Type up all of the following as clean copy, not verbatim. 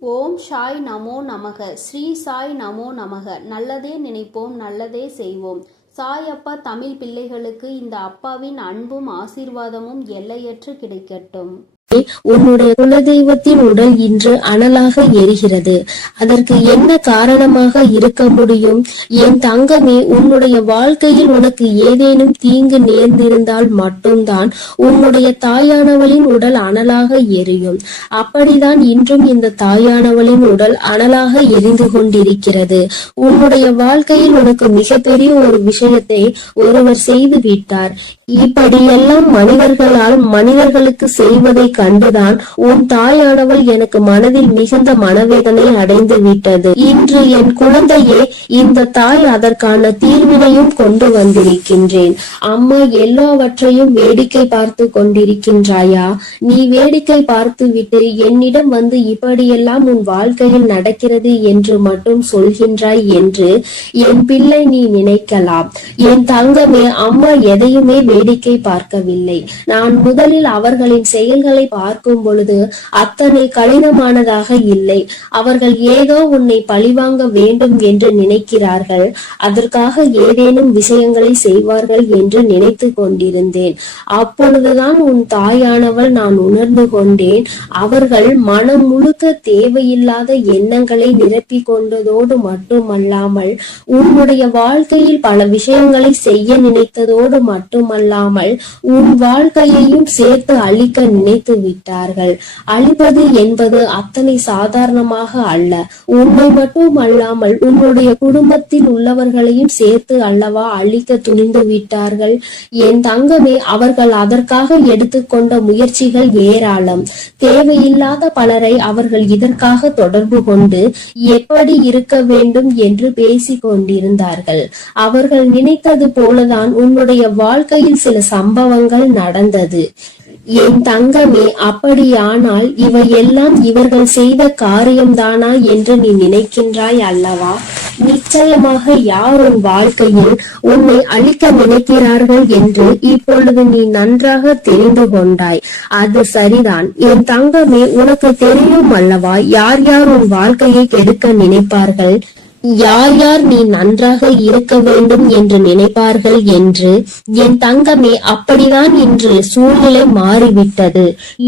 ஓம் சாய் நமோ நமக. ஸ்ரீ சாய் நமோ நமக. நல்லதே நினைப்போம், நல்லதே செய்வோம். சாய் அப்பா தமிழ் பிள்ளைகளுக்கு இந்த அப்பாவின் அன்பும் ஆசீர்வாதமும் எல்லையற்று கிடைக்கட்டும். உன்னுடைய குலதெய்வத்தின் உடல் இன்று அனலாக எரிகிறது. அதற்கு என்ன காரணமாக இருக்க முடியும்? என் தங்கமே, உன்னுடைய வாழ்க்கையில் உனக்கு ஏதேனும் தீங்கு நேர்ந்திருந்தால் மட்டும்தான் உன்னுடைய தாயானவளின் உடல் அனலாக எரியும். அப்படிதான் இன்றும் இந்த தாயானவளின் உடல் அனலாக எரிந்து கொண்டிருக்கிறது. உன்னுடைய வாழ்க்கையில் உனக்கு மிகப்பெரிய ஒரு விஷயத்தை ஒருவர் செய்து விட்டார். இப்படியெல்லாம் மனிதர்களுக்கு செய்வதை கண்டுதான் உன் தாயானவள் எனக்கு மனதில் மிகுந்த மனவேதனை அடைந்து விட்டது. இன்று என் குழந்தையே, இந்த தாய் அதற்கான தீர்வினையும் கொண்டு வந்திருக்கின்றேன். அம்மா, எல்லாவற்றையும் வேடிக்கை பார்த்து கொண்டிருக்கின்றாயா? நீ வேடிக்கை பார்த்து விட்டு என்னிடம் வந்து இப்படியெல்லாம் உன் வாழ்க்கையில் நடக்கிறது என்று மட்டும் சொல்கின்றாய் என்று என் பிள்ளை நீ நினைக்கலாம். என் தங்கமே, அம்மா எதையுமே வேடிக்கை பார்க்கவில்லை. நான் முதலில் அவர்களின் செயல்களை பார்க்கும் பொழுது அத்தனை கடினமானதாக இல்லை. அவர்கள் ஏதோ உன்னை பழிவாங்க வேண்டும் என்று நினைக்கிறார்கள். அதற்காக ஏதேனும் விஷயங்களை செய்வார்கள் என்று நினைத்து கொண்டிருந்தேன். அப்பொழுதுதான் உன் தாயானவள் நான் உணர்ந்து கொண்டேன். அவர்கள் மனம் முழுக்க தேவையில்லாத எண்ணங்களை நிரப்பிக் கொண்டதோடு மட்டுமல்லாமல் உன்னுடைய வாழ்க்கையில் பல விஷயங்களை செய்ய நினைத்ததோடு மட்டுமல்லாமல் உன் வாழ்க்கையையும் சேர்த்து அழிக்க நினைத்து விட்டார்கள். அழிப்பது என்பது அத்தனை சாதாரணமாக அல்ல. உன்னை மட்டும் அல்லாமல் உன்னுடைய குடும்பத்தில் உள்ளவர்களையும் சேர்த்து அல்லவா அழிக்க துணிந்து விட்டார்கள். என் தங்கமே, அவர்கள் அதற்காக எடுத்துக்கொண்ட முயற்சிகள் ஏராளம். தேவையில்லாத பலரை அவர்கள் இதற்காக தொடர்பு கொண்டு எப்படி இருக்க வேண்டும் என்று பேசிக் கொண்டிருந்தார்கள். அவர்கள் நினைத்தது போலதான் உன்னுடைய வாழ்க்கையில் சில சம்பவங்கள் நடந்தது. என் தங்கமே, அப்படியானால் இவையெல்லாம் இவர்கள் செய்த காரியம்தானா என்று நீ நினைக்கின்றாய் அல்லவா? நிச்சயமாக யார் உன் வாழ்க்கையில் உன்னை அழிக்க நினைக்கிறார்கள் என்று இப்பொழுது நீ நன்றாக தெரிந்து கொண்டாய். அது சரிதான் என் தங்கமே. உனக்கு தெரியும் அல்லவா யார் யார் உன் வாழ்க்கையை கெடுக்க நினைப்பார்கள், யார் யார் நீ நன்றாக இருக்க வேண்டும் என்று நினைப்பார்கள் என்று. என் தங்கமே, அப்படிதான் இன்று சூழ்நிலை மாறிவிட்டது.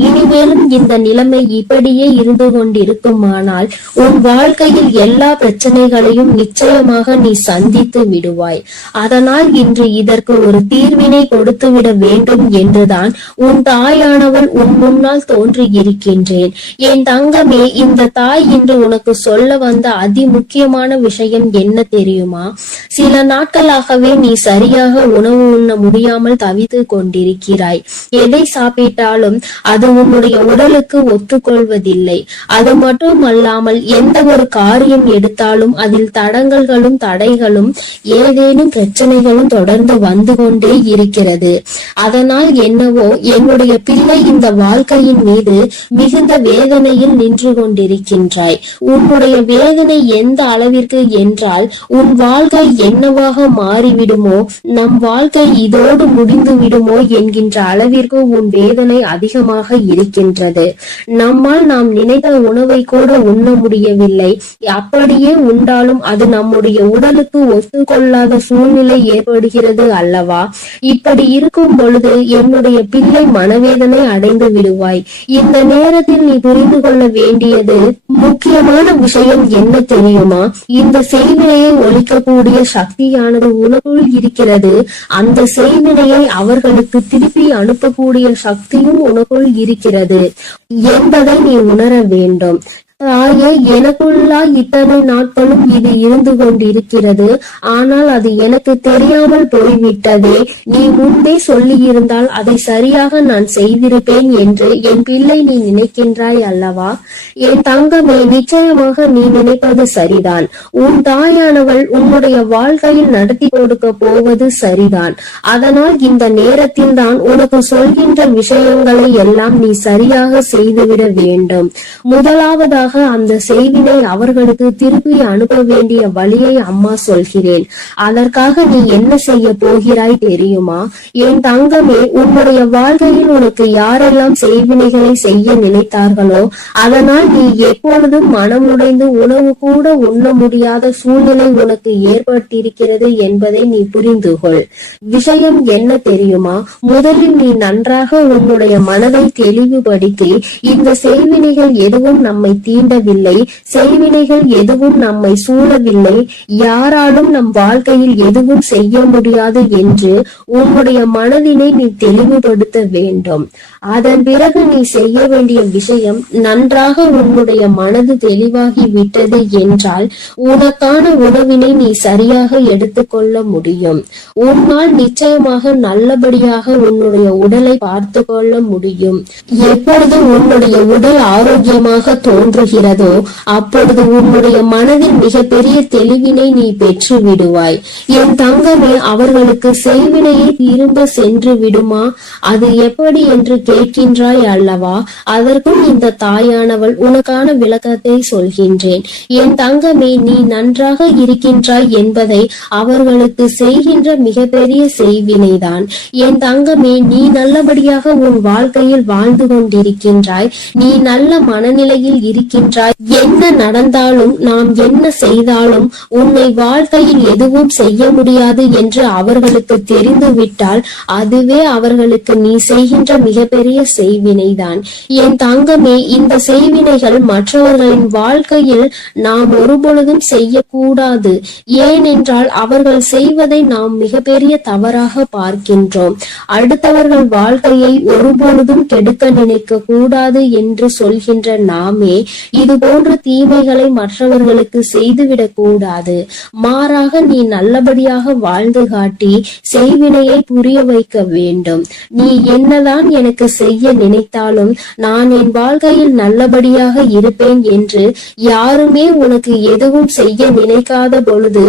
இனிமேலும் இந்த நிலைமை இப்படியே இருந்து கொண்டிருக்குமானால் உன் வாழ்க்கையில் எல்லா பிரச்சனைகளையும் நிச்சயமாக நீ சந்தித்து விடுவாய். அதனால் இன்று இதற்கு ஒரு தீர்வினை கொடுத்து விட வேண்டும் என்றுதான் உன் தாயானவள் உன் முன்னால் தோன்றி இருக்கின்றேன். என் தங்கமே, இந்த தாய் இன்று உனக்கு சொல்ல வந்த அதி முக்கியமான விஷயம் என்ன தெரியுமா? சில நாட்களாகவே நீ சரியாக உணவு உண்ண முடியாமல் தவித்து கொண்டிருக்கிறாய். எதை சாப்பிட்டாலும் அது உன்னுடைய உடலுக்கு ஒத்துக்கொள்வதில்லை. அது மட்டும் அல்லாமல் எந்த ஒரு காரியம் எடுத்தாலும் அதில் தடங்கல்களும் தடைகளும் ஏதேனும் பிரச்சனைகளும் தொடர்ந்து வந்து கொண்டே இருக்கிறது. அதனால் என்னவோ என்னுடைய பிள்ளை இந்த வாழ்க்கையின் மீது மிகுந்த வேதனையில் நின்று கொண்டிருக்கின்றாய். உன்னுடைய வேதனை எந்த அளவிற்கு என்றால் உன் வாழ்க்கை என்னவாக மாறிவிடுமோ, நம் வாழ்க்கை இதோடு முடிந்து விடுமோ என்கின்ற அளவிற்கு உன் வேதனை அதிகமாக இருக்கின்றது. நம்மால் நாம் நினைத்த உணவை கூட உண்ண முடியவில்லை. அப்படியே உண்டாலும் அது நம்முடைய உடலுக்கு ஒத்துக்கொள்ளாத சூழ்நிலை ஏற்படுகிறது அல்லவா? இப்படி இருக்கும் பொழுது என்னுடைய பிள்ளை மனவேதனை அடைந்து விடுவாய். இந்த நேரத்தில் நீ புரிந்து கொள்ள வேண்டியது முக்கியமான விஷயம் என்ன தெரியுமா? இந்த செய்வினையை ஒழிக்கக்கூடிய சக்தியானது உனக்குள் இருக்கிறது. அந்த செய்வினையை அவர்களுக்கு திருப்பி அனுப்பக்கூடிய சக்தியும் உனக்குள் இருக்கிறது என்பதை நீ உணர வேண்டும். தாயே, எனக்குள்ளா இத்தனை நாட்களும் இது இருந்து கொண்டிருக்கிறது. ஆனால் அது எனக்கு தெரியாமல் போய்விட்டதே. நீ முன்பே சொல்லி இருந்தால் அதை சரியாக நான் செய்திருப்பேன் என்று என் பிள்ளை நீ நினைக்கின்றாய் அல்லவா? என் தங்கமே, நிச்சயமாக நீ நினைப்பது சரிதான். உன் தாயானவள் உன்னுடைய வாழ்க்கையில் நடத்தி கொடுக்க போவது சரிதான். அதனால் இந்த நேரத்தில் தான் உனக்கு சொல்கின்ற விஷயங்களை எல்லாம் நீ சரியாக செய்துவிட வேண்டும். முதலாவதாக அதற்காக அந்த செய்வினை அவர்களுக்கு திருப்பி அனுப்ப வேண்டிய வழியை அம்மா சொல்கிறேன். அதற்காக நீ என்ன செய்ய போகிறாய் தெரியுமா? என் தங்கமே, உன்னுடைய வாழ்க்கையில் உனக்கு யாரெல்லாம் செய்வினைகளை செய்ய நினைத்தார்களோ அதனால் நீ எப்பொழுதும் மனமுடைந்து உணவு கூட உண்ண முடியாத சூழ்நிலை உனக்கு ஏற்பட்டிருக்கிறது என்பதை நீ புரிந்து கொள். விஷயம் என்ன தெரியுமா? முதலில் நீ நன்றாக உன்னுடைய மனதை தெளிவுபடுத்தி, இந்த செய்வினைகள் எதுவும் நம்மை தீண்டவில்லை, செய்வினைகள் எதுவும் நம்மை சூழவில்லை, யாராலும் நம் வாழ்க்கையில் எதுவும் செய்ய முடியாது என்று உன்னுடைய மனதினை நீ தெளிவுபடுத்த வேண்டும். அதன் பிறகு நீ செய்ய வேண்டிய விஷயம், நன்றாக உன்னுடைய மனது தெளிவாகி விட்டது என்றால் உனக்கான உணவினை நீ சரியாக எடுத்துக்கொள்ள முடியும். உன்னால் நிச்சயமாக நல்லபடியாக உன்னுடைய உடலை பார்த்து கொள்ள முடியும். எப்பொழுது உன்னுடைய உடல் ஆரோக்கியமாக தோன்றுகிறதோ அப்பொழுது உன்னுடைய மனதில் மிகப்பெரிய தெளிவினை நீ பெற்று விடுவாய். என் தங்கமே, அவர்களுக்கு செய்வினையை திரும்ப சென்று விடுமா? அது எப்படி என்று கேட்கின்றாய் அல்லவா? அதற்கும் இந்த தாயானவள் உனக்கான விளக்கத்தை சொல்கின்றேன். என் தங்கமே, நீ நன்றாக இருக்கின்றாய் என்பதை அவர்களுக்கு செய்கின்ற மிகப்பெரிய செய்வினைதான். என் தங்கமே, நீ நல்லபடியாக உன் வாழ்க்கையில் வாழ்ந்து கொண்டிருக்கின்றாய், நீ நல்ல மனநிலையில் இருக்கின்றாய். என்ன நடந்தாலும் நாம் என்ன செய்தாலும் உன்னை வாழ்க்கையில் எதுவும் செய்ய முடியாது என்று அவர்களுக்கு தெரிந்துவிட்டால் அதுவே அவர்களுக்கு நீ செய்கின்ற மிகப்பெரிய செய்வினைதான். என் தங்கமே, இந்த செய்வினைகள் மற்றவர்களின் வாழ்க்கையில் நாம் ஒருபொழுதும் செய்யக்கூடாது. ஏனென்றால் அவர்கள் செய்வதை நாம் மிகப்பெரிய தவறாக பார்க்கின்றோம். அடுத்தவர்கள் வாழ்க்கையை ஒருபொழுதும் கெடுக்க நினைக்க கூடாது என்று சொல்கின்ற நாமே இது போன்ற தீமைகளை மற்றவர்களுக்கு செய்துவிடக் கூடாது. மாறாக நீ நல்லபடியாக வாழ்ந்து காட்டி செய்வினையை புரிய வைக்க வேண்டும். நீ என்னதான் எனக்கு செய்ய நினைத்தாலும் நான் என் வாழ்க்கையில் நல்லபடியாக இருப்பேன் என்று யாருமே உனக்கு எதுவும் செய்ய நினைக்காத பொழுது,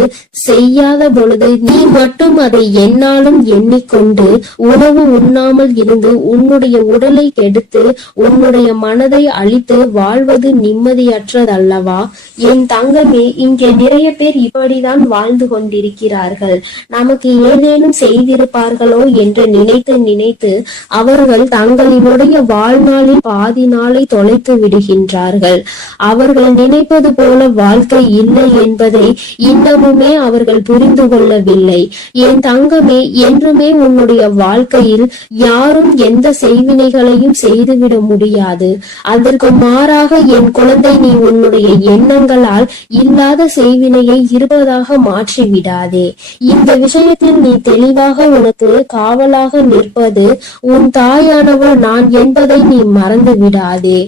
செய்யாத பொழுது நீ மட்டும் அதை என்னாலும் எண்ணிக்கொண்டு உணவு உண்ணாமல் இருந்து உன்னுடைய உடலை கெடுத்து உன்னுடைய மனதை அழித்து வாழ்வது நிம்மதியற்றதல்லவா? என் தங்கமே, இங்கே நிறைய பேர் இப்படிதான் வாழ்ந்து கொண்டிருக்கிறார்கள். நமக்கு ஏதேனும் செய்திருப்பார்களோ என்று நினைத்து நினைத்து அவர்கள் தங்களினுடைய வாழ்நாளில் பாதி நாளை தொலைத்து விடுகின்றார்கள். அவர்கள் நினைப்பது போல வாழ்க்கை இல்லை என்பதை இன்னமுமே அவர்கள் புரிந்து கொள்ளவில்லை. என் தங்கமே, என்றுமே உன்னுடைய வாழ்க்கையில் யாரும் எந்த செய்வினைகளையும் செய்துவிட முடியாது. அதற்கு மாறாக என் குழந்தை, நீ உன்னுடைய எண்ணங்களால் இல்லாத செய்வினையை இருப்பதாக மாற்றி விடாதே. இந்த விஷயத்தில் நீ தெளிவாக உனக்கு காவலாக நிற்பது உன் தாயானவள் நான் என்பதை நீ மறந்து விடாதே.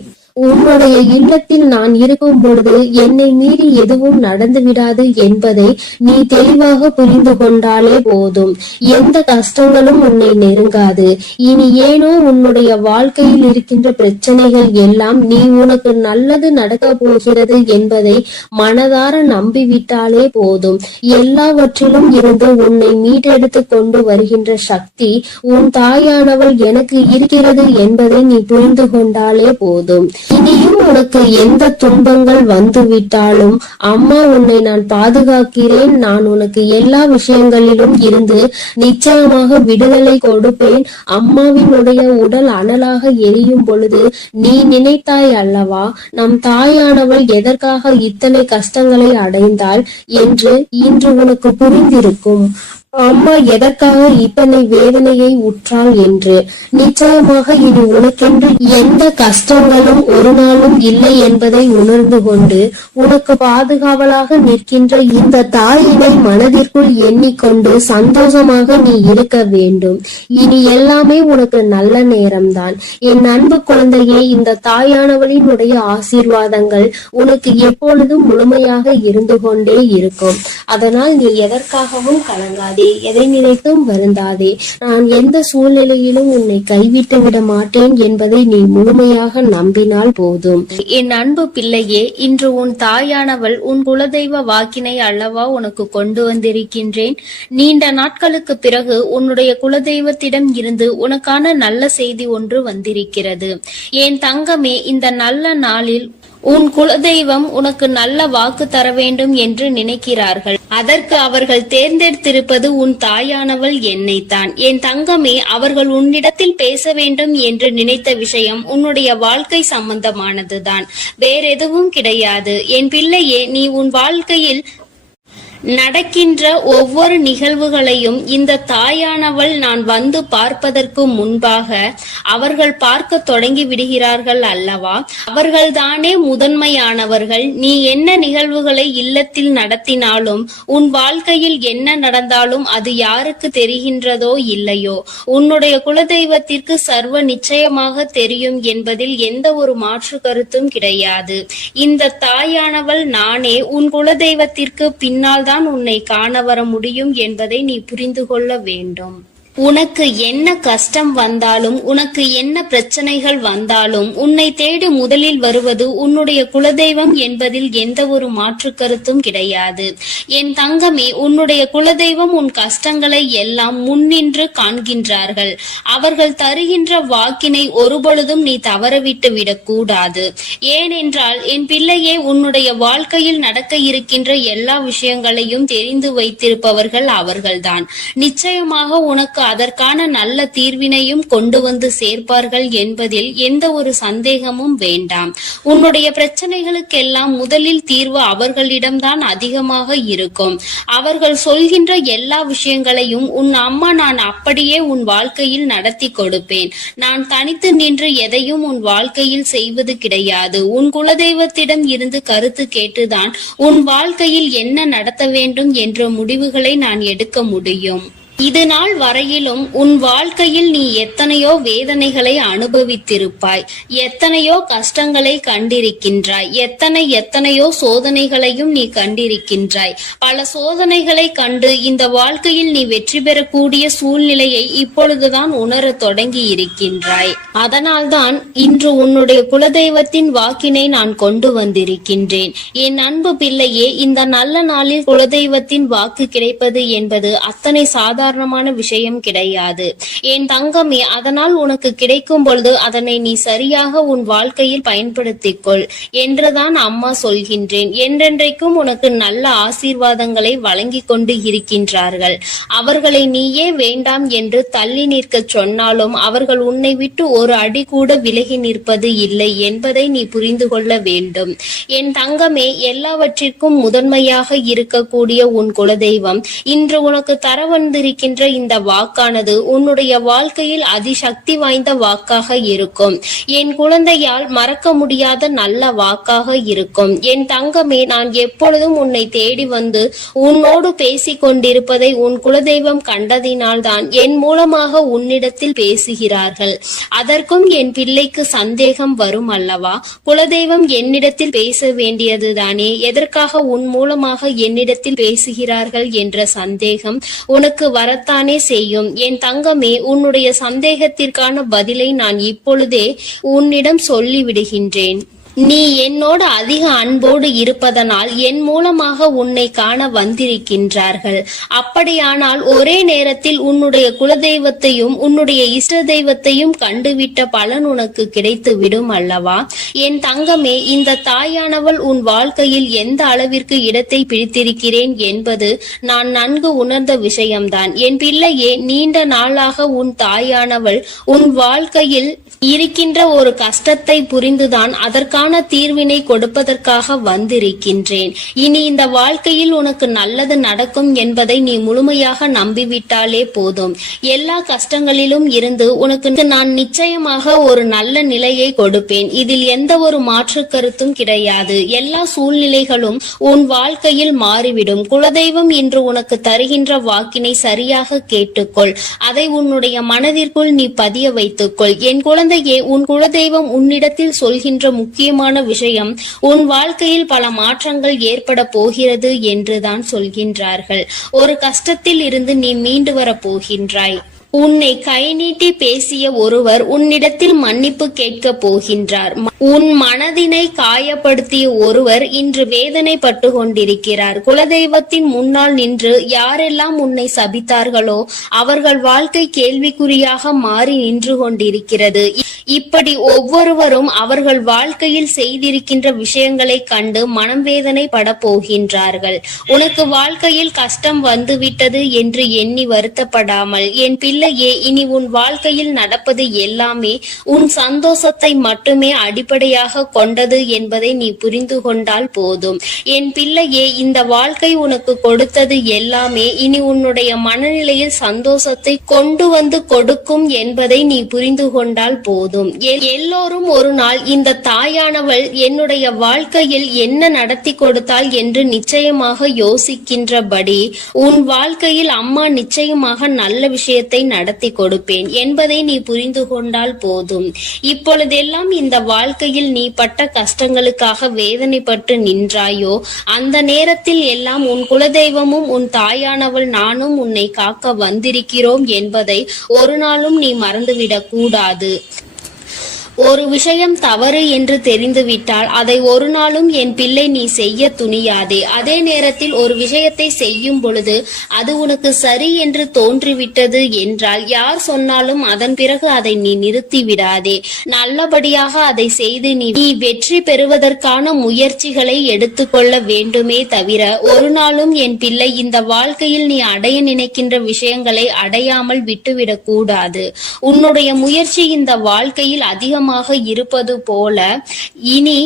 உன்னுடைய இல்லத்தில் நான் இருக்கும் பொழுது என்னை மீறி எதுவும் நடந்து விடாது என்பதை நீ தெளிவாக புரிந்து கொண்டாலே போதும். எந்த கஷ்டங்களும் உன்னை நெருங்காது. இனி ஏனோ உன்னுடைய வாழ்க்கையில் இருக்கின்ற பிரச்சனைகள் எல்லாம் நீ உனக்கு நல்லது நடக்க போகிறது என்பதை மனதார நம்பிவிட்டாலே போதும். எல்லாவற்றிலும் இருந்து உன்னை மீட்டெடுத்து கொண்டு வருகின்ற சக்தி உன் தாயானவள் எனக்கு இருக்கிறது என்பதை நீ புரிந்து கொண்டாலே போதும். இனியும் உனக்கு எந்த துன்பங்கள் வந்து விட்டாலும் அம்மா உன்னை நான் பாதுகாக்கிறேன். நான் உனக்கு எல்லா விஷயங்களிலும் இருந்து நிச்சயமாக விடுதலை கொடுப்பேன். அம்மாவினுடைய உடல் அனலாக எரியும் பொழுது நீ நினைத்தாய் அல்லவா, நம் தாயானவள் எதற்காக இத்தனை கஷ்டங்களை அடைந்தாள் என்று இன்று உனக்கு புரிந்திருக்கும். அம்மா எதற்காக இத்தனை வேதனையை உற்றாள் என்று. நிச்சயமாக இனி உனக்கென்று எந்த கஷ்டங்களும் ஒரு நாளும் இல்லை என்பதை உணர்ந்து கொண்டு உனக்கு பாதுகாவலாக நிற்கின்ற இந்த தாயினை மனதிற்குள் எண்ணிக்கொண்டு சந்தோஷமாக நீ இருக்க வேண்டும். இனி எல்லாமே உனக்கு நல்ல நேரம்தான். என் அன்பு குழந்தையே, இந்த தாயானவளினுடைய ஆசீர்வாதங்கள் உனக்கு எப்பொழுதும் முழுமையாக இருந்து கொண்டே இருக்கும். அதனால் நீ எதற்காகவும் கலங்காதே, எதை நினைத்தும் வருந்தாதே. நான் எந்த சூழ்நிலையிலும் உன்னை கைவிட்டு விட மாட்டேன் என்பதை நீ முழுமையாக நம்பினால் போதும். என் அன்பு பிள்ளையே, இன்று உன் தாயானவள் உன் குலதெய்வ வாக்கினை அல்லவா உனக்கு கொண்டு வந்திருக்கின்றேன். நீண்ட நாட்களுக்கு பிறகு உன்னுடைய குலதெய்வத்திடம் இருந்து உனக்கான நல்ல செய்தி ஒன்று வந்திருக்கிறது. என் தங்கமே, இந்த நல்ல நாளில் உன் குலதெய்வம் உனக்கு நல்ல வாக்கு தர வேண்டும் என்று நினைக்கிறார்கள். அதற்கு அவர்கள் தேர்ந்தெடுத்திருப்பது உன் தாயானவள் என்னைத்தான். என் தங்கமே, அவர்கள் உன்னிடத்தில் பேச வேண்டும் என்று நினைத்த விஷயம் உன்னுடைய வாழ்க்கை சம்பந்தமானதுதான், வேறெதுவும் கிடையாது. என் பிள்ளையே, நீ உன் வாழ்க்கையில் நடக்கின்ற ஒவ்வொரு நிகழ்வுகளையும் இந்த தாயானவள் நான் வந்து பார்ப்பதற்கு முன்பாக அவர்கள் பார்க்க தொடங்கி விடுகிறார்கள் அல்லவா? அவர்கள்தானே முதன்மையானவர்கள். நீ என்ன நிகழ்வுகளை இல்லத்தில் நடத்தினாலும், உன் வாழ்க்கையில் என்ன நடந்தாலும் அது யாருக்கு தெரிகின்றதோ இல்லையோ, உன்னுடைய குலதெய்வத்திற்கு சர்வ நிச்சயமாக தெரியும் என்பதில் எந்த ஒரு மாற்று கருத்தும் கிடையாது. இந்த தாயானவள் நானே உன் குலதெய்வத்திற்கு பின்னால் தான் உன்னை காண வர முடியும் என்பதை நீ புரிந்து கொள்ள வேண்டும். உனக்கு என்ன கஷ்டம் வந்தாலும், உனக்கு என்ன பிரச்சனைகள் வந்தாலும், உன்னை தேடி முதலில் வருவது உன்னுடைய குலதெய்வம் என்பதில் எந்த ஒரு மாற்று கருத்தும் கிடையாது. என் தங்கமே, உன்னுடைய குலதெய்வம் உன் கஷ்டங்களை எல்லாம் முன்னின்று காண்கின்றார்கள். அவர்கள் தருகின்ற வாக்கினை ஒருபொழுதும் நீ தவறவிட்டு விடக்கூடாது. ஏனென்றால் என் பிள்ளையே, உன்னுடைய வாழ்க்கையில் நடக்க இருக்கின்ற எல்லா விஷயங்களையும் தெரிந்து வைத்திருப்பவர்கள் அவர்கள்தான். நிச்சயமாக உனக்கு அதற்கான நல்ல தீர்வினையும் கொண்டு வந்து சேர்ப்பார்கள் என்பதில் எந்த ஒரு சந்தேகமும் வேண்டாம். உன்னுடைய பிரச்சனைகளுக்கெல்லாம் முதலில் தீர்வு அவர்களிடம்தான் அதிகமாக இருக்கும். அவர்கள் சொல்கின்ற எல்லா விஷயங்களையும் உன் அம்மா நான் அப்படியே உன் வாழ்க்கையில் நடத்தி கொடுப்பேன். நான் தனித்து நின்று எதையும் உன் வாழ்க்கையில் செய்வது கிடையாது. உன் குலதெய்வத்திடம் இருந்து கருத்து கேட்டுதான் உன் வாழ்க்கையில் என்ன நடத்த வேண்டும் என்ற முடிவுகளை நான் எடுக்க முடியும். இது நாள் வரையிலும் உன் வாழ்க்கையில் நீ எத்தனையோ வேதனைகளை அனுபவித்திருப்பாய், எத்தனையோ கஷ்டங்களை கண்டிருக்கின்றாய், எத்தனையோ சோதனைகளையும் நீ கண்டிருக்கின்றாய். பல சோதனைகளை கண்டு இந்த வாழ்க்கையில் நீ வெற்றி பெறக்கூடிய சூழ்நிலையை இப்பொழுதுதான் உணர தொடங்கி இருக்கின்றாய். அதனால்தான் இன்று உன்னுடைய குலதெய்வத்தின் வாக்கினை நான் கொண்டு வந்திருக்கின்றேன். என் அன்பு பிள்ளையே, இந்த நல்ல நாளில் குலதெய்வத்தின் வாக்கு கிடைப்பது என்பது அத்தனை சாதாரண விஷயம் கிடையாது என் தங்கமே. அதனால் உனக்கு கிடைக்கும் பொழுது அதனை நீ சரியாக உன் வாழ்க்கையில் பயன்படுத்திக் கொள் என்றுதான் அம்மா சொல்கின்றேன். என்றென்றைக்கும் உனக்கு நல்ல ஆசீர்வாதங்களை வழங்கி கொண்டு இருக்கின்றார்கள். அவர்களை நீயே வேண்டாம் என்று தள்ளி நிற்க சொன்னாலும் அவர்கள் உன்னை விட்டு ஒரு அடி கூட விலகி நிற்பது இல்லை என்பதை நீ புரிந்து கொள்ள வேண்டும். என் தங்கமே, எல்லாவற்றிற்கும் முதன்மையாக இருக்கக்கூடிய உன் குலதெய்வம் இன்று உனக்கு தர வந்திருக்கின்ற இந்த வாக்கானது உன்னுடைய வாழ்க்கையில் அதிசக்தி வாய்ந்த வாக்காக இருக்கும். என் குழந்தையால் மறக்க முடியாத நல்ல வாக்காக இருக்கும். என் தங்கமே, நான் எப்பொழுதும் உன்னை தேடி வந்து உன்னோடு பேசிக் கொண்டிருப்பதை உன் குலதெய்வம் கண்டதினால்தான் என் மூலமாக உன்னிடத்தில் பேசுகிறார்கள். அதற்கும் என் பிள்ளைக்கு சந்தேகம் வரும் அல்லவா? குலதெய்வம் என்னிடத்தில் பேச வேண்டியதுதானே, எதற்காக உன் மூலமாக என்னிடத்தில் பேசுகிறார்கள் என்ற சந்தேகம் உனக்கு வரத்தானே செய்யும். என் தங்கமே, உன்னுடைய சந்தேகத்திற்கான பதிலை நான் இப்பொழுதே உன்னிடம் சொல்லிவிடுகின்றேன். நீ என்னோடு அதிக அன்போடு இருப்பதனால் என் மூலமாக உன்னை காண வந்திருக்கின்றார்கள். அப்படியானால் ஒரே நேரத்தில் உன்னுடைய குலதெய்வத்தையும் உன்னுடைய இஷ்ட தெய்வத்தையும் கண்டுவிட்ட பலன் உனக்கு கிடைத்து விடும் அல்லவா? என் தங்கமே, இந்த தாயானவள் உன் வாழ்க்கையில் எந்த அளவிற்கு இடத்தை பிடித்திருக்கிறேன் என்பது நான் நன்கு உணர்ந்த விஷயம்தான். என் பிள்ளையே, நீண்ட நாளாக உன் தாயானவள் உன் வாழ்க்கையில் இருக்கின்ற ஒரு கஷ்டத்தை புரிந்துதான் அதற்கான தீர்வினை கொடுப்பதற்காக வந்திருக்கின்றேன். இனி இந்த வாழ்க்கையில் உனக்கு நல்லது நடக்கும் என்பதை நீ முழுமையாக நம்பிவிட்டாலே போதும். எல்லா கஷ்டங்களிலும் இருந்து உனக்கு நான் நிச்சயமாக ஒரு நல்ல நிலையை கொடுப்பேன். இதில் எந்த ஒரு மாற்று கருத்தும் கிடையாது. எல்லா சூழ்நிலைகளும் உன் வாழ்க்கையில் மாறிவிடும். குலதெய்வம் இன்று உனக்கு தருகின்ற வாக்கினை சரியாக கேட்டுக்கொள். அதை உன்னுடைய மனதிற்குள் நீ பதிய வைத்துக்கொள். என் குழந்தையே, உன் குலதெய்வம் உன்னிடத்தில் சொல்கின்ற முக்கியமான விஷயம் உன் வாழ்க்கையில் பல மாற்றங்கள் ஏற்பட போகிறது என்றுதான் சொல்கின்றார்கள். ஒரு கஷ்டத்தில் இருந்து நீ மீண்டு வர போகின்றாய். உன்னை கை நீட்டி பேசிய ஒருவர் உன்னிடத்தில் மன்னிப்பு கேட்க போகின்றார். உன் மனதினை காயப்படுத்திய ஒருவர் இன்று வேதனைப்பட்டு கொண்டிருக்கிறார். குலதெய்வத்தின் முன்னால் நின்று யாரெல்லாம் உன்னை சபித்தார்களோ அவர்கள் வாழ்க்கை கேள்விக்குறியாக மாறி நின்று கொண்டிருக்கிறது. இப்படி ஒவ்வொருவரும் அவர்கள் வாழ்க்கையில் செய்திருக்கின்ற விஷயங்களை கண்டு மனம் வேதனைப்பட போகின்றார்கள். உனக்கு வாழ்க்கையில் கஷ்டம் வந்துவிட்டது என்று எண்ணி வருத்தப்படாமல், என் பிள்ளையே, இனி உன் வாழ்க்கையில் நடப்பது எல்லாமே உன் சந்தோஷத்தை மட்டுமே அடிப்படையாக கொண்டது என்பதை நீ புரிந்து கொண்டால் போதும். என் பிள்ளையே, இந்த வாழ்க்கை உனக்கு கொடுத்தது எல்லாமே இனி உன்னுடைய மனநிலையில் சந்தோஷத்தை கொண்டு வந்து கொடுக்கும் என்பதை நீ புரிந்து கொண்டால் போதும். எல்லோரும் ஒரு நாள் இந்த தாயானவள் என்னுடைய வாழ்க்கையில் என்ன நடத்தி கொடுத்தாள் என்று நிச்சயமாக யோசிக்கின்றபடி உன் வாழ்க்கையில் அம்மா நிச்சயமாக நல்ல விஷயத்தை நடத்தி கொடுப்பேன் என்பதை நீ புரிந்து கொண்டால் போதும். இப்பொழுதெல்லாம் இந்த வாழ்க்கையில் நீ பட்ட கஷ்டங்களுக்காக வேதனைப்பட்டு நின்றாயோ, அந்த நேரத்தில் எல்லாம் உன் குலதெய்வமும் உன் தாயானவள் நானும் உன்னை காக்க வந்திருக்கிறோம் என்பதை ஒரு நாளும் நீ மறந்துவிடக் கூடாது. ஒரு விஷயம் தவறு என்று தெரிந்துவிட்டால் அதை ஒரு நாளும் என் பிள்ளை நீ செய்ய துணியாதே. அதே நேரத்தில் ஒரு விஷயத்தை செய்யும் பொழுது அது உனக்கு சரி என்று தோன்றிவிட்டது என்றால் யார் சொன்னாலும் அதன் பிறகு அதை நீ நிறுத்தி விடாதே. நல்லபடியாக அதை செய்து நீ வெற்றி பெறுவதற்கான முயற்சிகளை எடுத்துக்கொள்ள வேண்டுமே தவிர ஒரு நாளும் என் பிள்ளை இந்த வாழ்க்கையில் நீ அடைய நினைக்கின்ற விஷயங்களை அடையாமல் விட்டுவிடக் கூடாது. உன்னுடைய முயற்சி இந்த வாழ்க்கையில் அதிகமாக இருப்பது போல இனி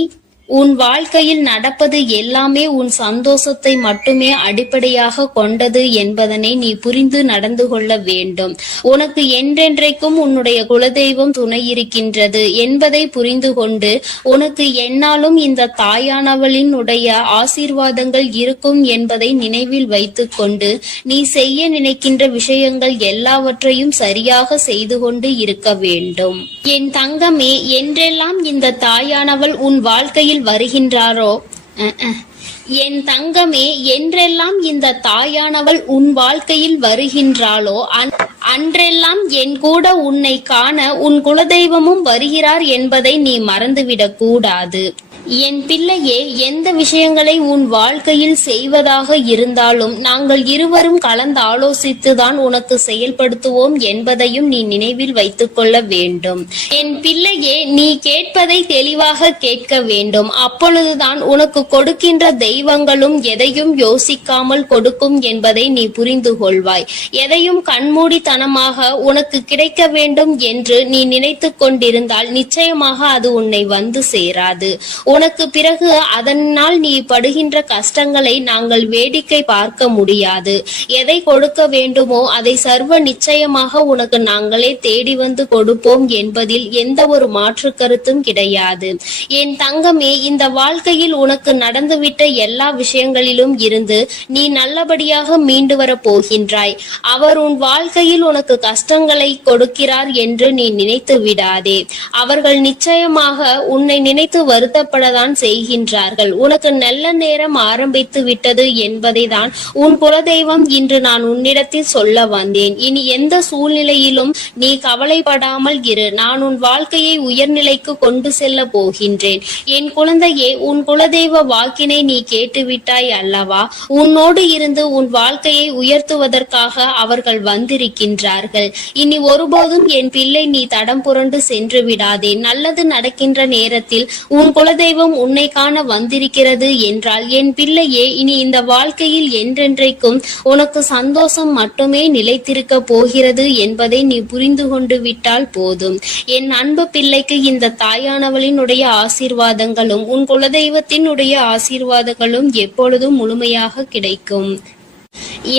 உன் வாழ்க்கையில் நடப்பது எல்லாமே உன் சந்தோஷத்தை மட்டுமே அடிப்படையாக கொண்டது என்பதனை நீ புரிந்து நடந்து கொள்ள வேண்டும். உனக்கு என்றென்றைக்கும் உன்னுடைய குலதெய்வம் துணை இருக்கின்றது என்பதை புரிந்து கொண்டு உனக்கு என்னாலும் இந்த தாயானவளினுடைய ஆசீர்வாதங்கள் இருக்கும் என்பதை நினைவில் வைத்துக் கொண்டு நீ செய்ய நினைக்கின்ற விஷயங்கள் எல்லாவற்றையும் சரியாக செய்து கொண்டு இருக்க வேண்டும். என் தங்கமே, என்றெல்லாம் இந்த தாயானவள் உன் வாழ்க்கையில் வருகின்றாரோ என் தங்கமே, என்றெல்லாம் இந்த தாயானவள் உன் வாழ்க்கையில் வருகின்றாளோ அன்றெல்லாம் என் கூட உன்னை காண உன் குலதெய்வமும் வருகிறார் என்பதை நீ மறந்துவிடக் கூடாது. என் பிள்ளையே, எந்த விஷயங்களை உன் வாழ்க்கையில் செய்வதாக இருந்தாலும் நாங்கள் இருவரும் கலந்து ஆலோசித்துதான் உனக்கு செயல்படுத்துவோம் என்பதையும் நீ நினைவில் வைத்துக் கொள்ள வேண்டும். என் பிள்ளையே, நீ கேட்பதை தெளிவாக கேட்க வேண்டும். அப்பொழுதுதான் உனக்கு கொடுக்கின்ற தெய்வங்களும் எதையும் யோசிக்காமல் கொடுக்கும் என்பதை நீ புரிந்து கொள்வாய். எதையும் கண்மூடித்தனமாக உனக்கு கிடைக்க வேண்டும் என்று நீ நினைத்து கொண்டிருந்தால் நிச்சயமாக அது உன்னை வந்து சேராது. உனக்கு பிறகு அதனால் நீ படுகின்ற கஷ்டங்களை நாங்கள் வேடிக்கை பார்க்க முடியாது. எதை கொடுக்க வேண்டுமோ அதை சர்வ நிச்சயமாக உனக்கு நாங்களே தேடி வந்து கொடுப்போம் என்பதில் எந்த ஒரு மாற்று கருத்தும் கிடையாது. என் தங்கமே, இந்த வாழ்க்கையில் உனக்கு நடந்துவிட்ட எல்லா விஷயங்களிலும் இருந்து நீ நல்லபடியாக மீண்டு வர போகின்றாய். அவர் உன் வாழ்க்கையில் உனக்கு கஷ்டங்களை கொடுக்கிறார் என்று நீ நினைத்து விடாதே. அவர்கள் நிச்சயமாக உன்னை நினைத்து வருத்தப்பட தான் செய்கின்றார்கள். உனக்கு நல்ல நேரம் ஆரம்பித்து விட்டது என்பதை தான் உன் குலதெய்வம் இன்று நான் உன்னிடத்தில் சொல்ல வந்தேன். இனி எந்த சூழ்நிலையிலும் நீ கவலைப்படாமல் இரு. நான் உன் வாழ்க்கையை உயர்நிலைக்கு கொண்டு செல்ல போகின்றேன். என் குழந்தையே, உன் குலதெய்வ வாக்கினை நீ கேட்டுவிட்டாய் அல்லவா? உன்னோடு இருந்து உன் வாழ்க்கையை உயர்த்துவதற்காக அவர்கள் வந்திருக்கின்றார்கள். இனி ஒருபோதும் என் பிள்ளை நீ தடம் புரண்டு சென்று விடாதே. நல்லது நடக்கின்ற நேரத்தில் உன் குலதெய்வம் உன்னை காண வந்திருக்கிறது என்றால் என் பிள்ளையே, இனி இந்த வாழ்க்கையில் என்றென்றைக்கும் உனக்கு சந்தோஷம் மட்டுமே நிலைத்திருக்க போகிறது என்பதை நீ புரிந்து கொண்டு விட்டால் போதும். என் அன்பு பிள்ளைக்கு இந்த தாயானவளினுடைய ஆசீர்வாதங்களும் உன் குலதெய்வத்தினுடைய ஆசீர்வாதங்களும் எப்பொழுதும் முழுமையாக கிடைக்கும்.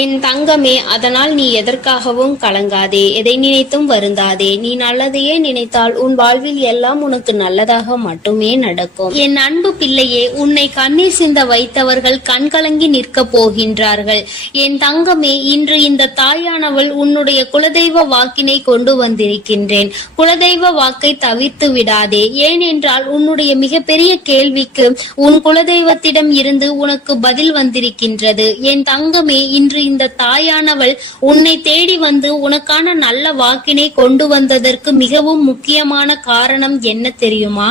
என் தங்கமே, அதனால் நீ எதற்காகவும் கலங்காதே, எதை நினைத்தும் வருந்தாதே. நீ நல்லதையே நினைத்தால் உன் வாழ்வில் எல்லாம் உனக்கு நல்லதாக மட்டுமே நடக்கும். என் அன்பு பிள்ளையே, உன்னை கண்ணீர் சிந்த வைத்தவர்கள் கண்கலங்கி நிற்க போகின்றார்கள். என் தங்கமே, இன்று இந்த தாயானவள் உன்னுடைய குலதெய்வ வாக்கினை கொண்டு வந்திருக்கின்றேன். குலதெய்வ வாக்கை தவிர்த்து விடாதே. ஏனென்றால் உன்னுடைய மிகப்பெரிய கேள்விக்கு உன் குலதெய்வத்திடம் இருந்து உனக்கு பதில் வந்திருக்கின்றது. என் தங்கமே, இன்று இன்று இந்த தாயானவள் உன்னை தேடி வந்து உனக்கான நல்ல வாக்கினை கொண்டு வந்ததற்கு மிகவும் முக்கியமான காரணம் என்ன தெரியுமா?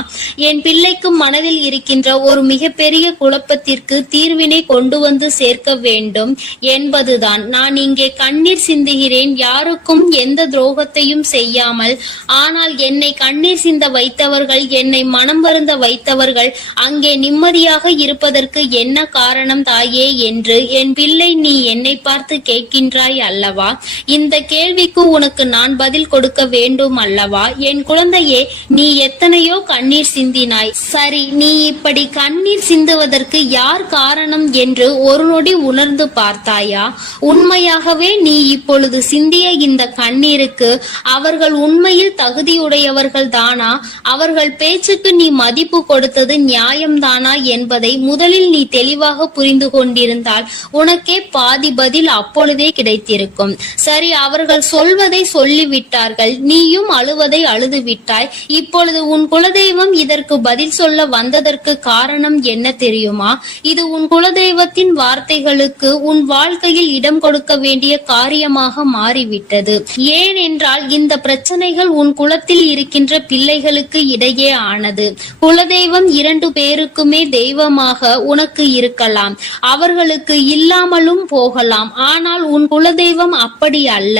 என் பிள்ளைக்கு மனதில் இருக்கின்ற ஒரு மிகப்பெரிய குழப்பத்திற்கு தீர்வினை கொண்டு வந்து சேர்க்க வேண்டும் என்பதுதான். நான் இங்கே கண்ணீர் சிந்துகிறேன், யாருக்கும் எந்த துரோகத்தையும் செய்யாமல். ஆனால் என்னை கண்ணீர் சிந்த வைத்தவர்கள், என்னை மனம் வருந்த வைத்தவர்கள் அங்கே நிம்மதியாக இருப்பதற்கு என்ன காரணம் தாயே என்று என் பிள்ளை நீ என்னை பார்த்து கேட்கின்றாய் அல்லவா? இந்த கேள்விக்கு உனக்கு நான் பதில் கொடுக்க வேண்டும் அல்லவா? என் குழந்தையே, நீ எத்தனையோ கண்ணீர் சிந்தினாய். சரி, நீ இப்படி கண்ணீர் சிந்துவதற்கு யார் காரணம் என்று ஒரு நொடி உணர்ந்து பார்த்தாயா? உண்மையாகவே நீ இப்பொழுது சிந்திய இந்த கண்ணீருக்கு அவர்கள் உண்மையில் தகுதியுடையவர்கள் தானா? அவர்கள் பேச்சுக்கு நீ மதிப்பு கொடுத்தது நியாயம்தானா என்பதை முதலில் நீ தெளிவாக புரிந்து கொண்டிருந்தால் உனக்கே பாதி பதில் அப்பொழுதே கிடைத்திருக்கும். சரி, அவர்கள் சொல்வதை சொல்லிவிட்டார்கள், நீயும் அழுவதை அழுது விட்டாய். இப்பொழுது உன் குலதெய்வம் இதற்கு பதில் சொல்ல வந்ததற்கு காரணம் என்ன தெரியுமா? இது உன் குலதெய்வத்தின் வார்த்தைகளுக்கு உன் வாழ்க்கையில் இடம் கொடுக்க வேண்டிய காரியமாக மாறிவிட்டது. ஏனென்றால் இந்த பிரச்சனைகள் உன் குலத்தில் இருக்கின்ற பிள்ளைகளுக்கு இடையே ஆனது. குலதெய்வம் 2 பேருக்குமே தெய்வமாக உனக்கு இருக்கலாம், அவர்களுக்கு இல்லாமலும் போகலாம். ஆனால் உன் குலதெய்வம் அப்படி அல்ல.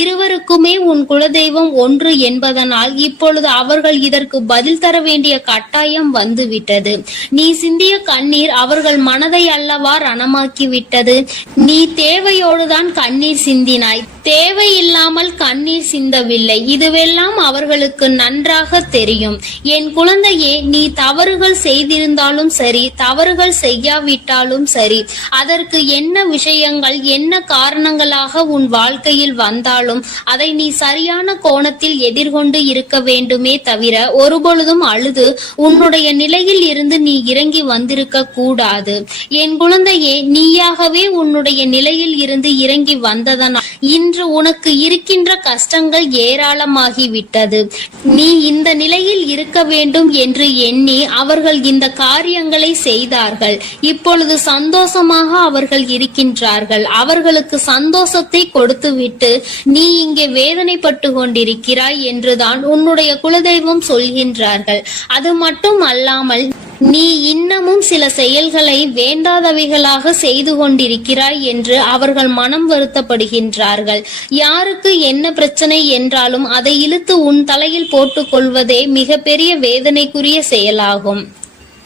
இருவருக்குமே உன் குலதெய்வம் ஒன்று என்பதனால் இப்பொழுது அவர்கள் இதற்கு பதில் தர வேண்டிய கட்டாயம் வந்துவிட்டது. நீ சிந்திய கண்ணீர் அவர்கள் மனதை அல்லவா ரணமாக்கி விட்டது. நீ தேவையோடுதான் கண்ணீர் சிந்தினாய், தேவையில்லாமல் கண்ணீர் சிந்தவில்லை. இதுவெல்லாம் அவர்களுக்கு நன்றாக தெரியும். என் குழந்தையே, நீ தவறுகள் செய்திருந்தாலும் சரி, தவறுகள் செய்யாவிட்டாலும் சரி, அதற்கு என்ன விஷயங்கள் என்ன காரணங்களாக உன் வாழ்க்கையில் வந்தாலும் அதை நீ சரியான கோணத்தில் எதிர்கொண்டு இருக்க வேண்டுமே தவிர ஒருபொழுதும் அழுது உன்னுடைய நிலையில் இருந்து நீ இறங்கி வந்திருக்க கூடாது. என் குழந்தையே, நீயாகவே உன்னுடைய நிலையில் இருந்து இறங்கி வந்ததனால் இன்று உனக்கு இருக்கின்ற கஷ்டங்கள் ஏராளமாகிவிட்டது. நீ இந்த நிலையில் இருக்க வேண்டும் என்று எண்ணி அவர்கள் இந்த காரியங்களை செய்தார்கள். இப்பொழுது சந்தோஷமாக அவர்கள் இருக்கின்றார்கள். அவர்களுக்கு சந்தோஷத்தை கொடுத்துவிட்டு நீ இங்கே வேதனைப்பட்டு கொண்டிருக்கிறாய் என்றுதான் உன்னுடைய குலதெய்வம் சொல்கின்றார்கள். அது மட்டும் அல்லாமல் நீ இன்னமும் சில செயல்களை வேண்டாதவைகளாக செய்து கொண்டிருக்கிறாய் என்று அவர்கள் மனம் வருத்தப்படுகின்றார்கள். யாருக்கு என்ன பிரச்சனை என்றாலும் அதை இழுத்து உன் தலையில் போட்டுக் கொள்வதே மிகப்பெரிய வேதனைக்குரிய செயலாகும்.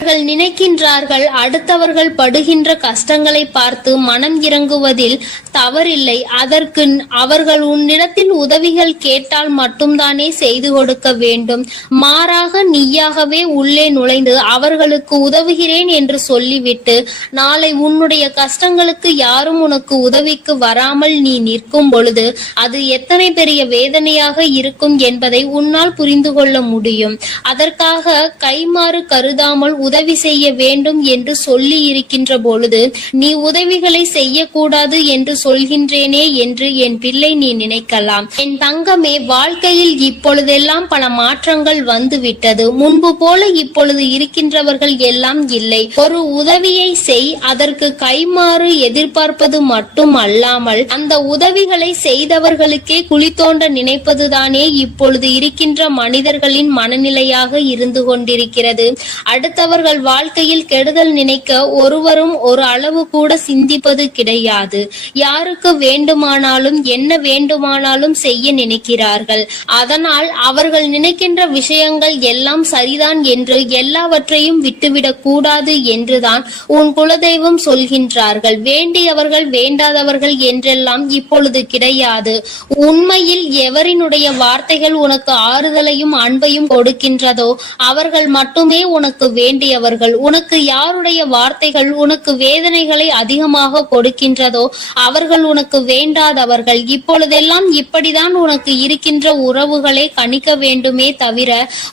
அவர்கள் நினைக்கின்றார்கள் அடுத்தவர்கள் படுகின்ற கஷ்டங்களை பார்த்து மனம் இறங்குவதில் தவறில்லை. அதற்கு அவர்கள் உன்னிடத்தில் உதவிகள் கேட்டால் மட்டும்தானே செய்து கொடுக்க வேண்டும். மாறாக நீயாகவே உள்ளே நுழைந்து அவர்களுக்கு உதவுகிறேன் என்று சொல்லிவிட்டு நாளை உன்னுடைய கஷ்டங்களுக்கு யாரும் உனக்கு உதவிக்கு வராமல் நீ நிற்கும் பொழுது அது எத்தனை பெரிய வேதனையாக இருக்கும் என்பதை உன்னால் புரிந்து கொள்ள முடியும். அதற்காக கைமாறு கருதாமல் உதவி செய்ய வேண்டும் என்று சொல்லி இருக்கின்ற பொழுது நீ உதவிகளை செய்யக்கூடாது என்று சொல்கின்றேனே என்று என் பிள்ளை நீ நினைக்கலாம். என் தங்கமே, வாழ்க்கையில் இப்பொழுதெல்லாம் பல மாற்றங்கள் வந்துவிட்டது. முன்பு போல இப்பொழுது இருக்கின்றவர்கள் எல்லாம் இல்லை. ஒரு உதவியை செய், அதற்கு கைமாறு எதிர்பார்ப்பது மட்டும் அல்லாமல் அந்த உதவிகளை செய்தவர்களுக்கே குழி தோண்ட நினைப்பதுதானே இப்பொழுது இருக்கின்ற மனிதர்களின் மனநிலையாக இருந்து கொண்டிருக்கிறது. அடுத்தவர்கள் வாழ்க்கையில் கெடுதல் நினைக்க ஒருவரும் ஒரு அளவு கூட சிந்திப்பது கிடையாது. யாருக்கு வேண்டுமானாலும் என்ன வேண்டுமானாலும் செய்ய நினைக்கிறார்கள். அதனால் அவர்கள் நினைக்கின்ற விஷயங்கள் எல்லாம் சரிதான் என்று எல்லாவற்றையும் விட்டுவிடக் கூடாது என்றுதான் உன் குலதெய்வம் சொல்கின்றார்கள். வேண்டியவர்கள் வேண்டாதவர்கள் என்றெல்லாம் இப்பொழுது கிடையாது. உண்மையில் எவரினுடைய வார்த்தைகள் உனக்கு ஆறுதலையும் அன்பையும் கொடுக்கின்றதோ அவர்கள் மட்டுமே உனக்கு வேண்டியவர்கள். உனக்கு யாருடைய வார்த்தைகள் உனக்கு வேதனைகளை அதிகமாக கொடுக்கின்றதோ அவர்கள் உனக்கு வேண்டாதவர்கள். இப்பொழுதெல்லாம் இப்படிதான் உனக்கு இருக்கின்ற உறவுகளை கணிக்க வேண்டுமே தவிர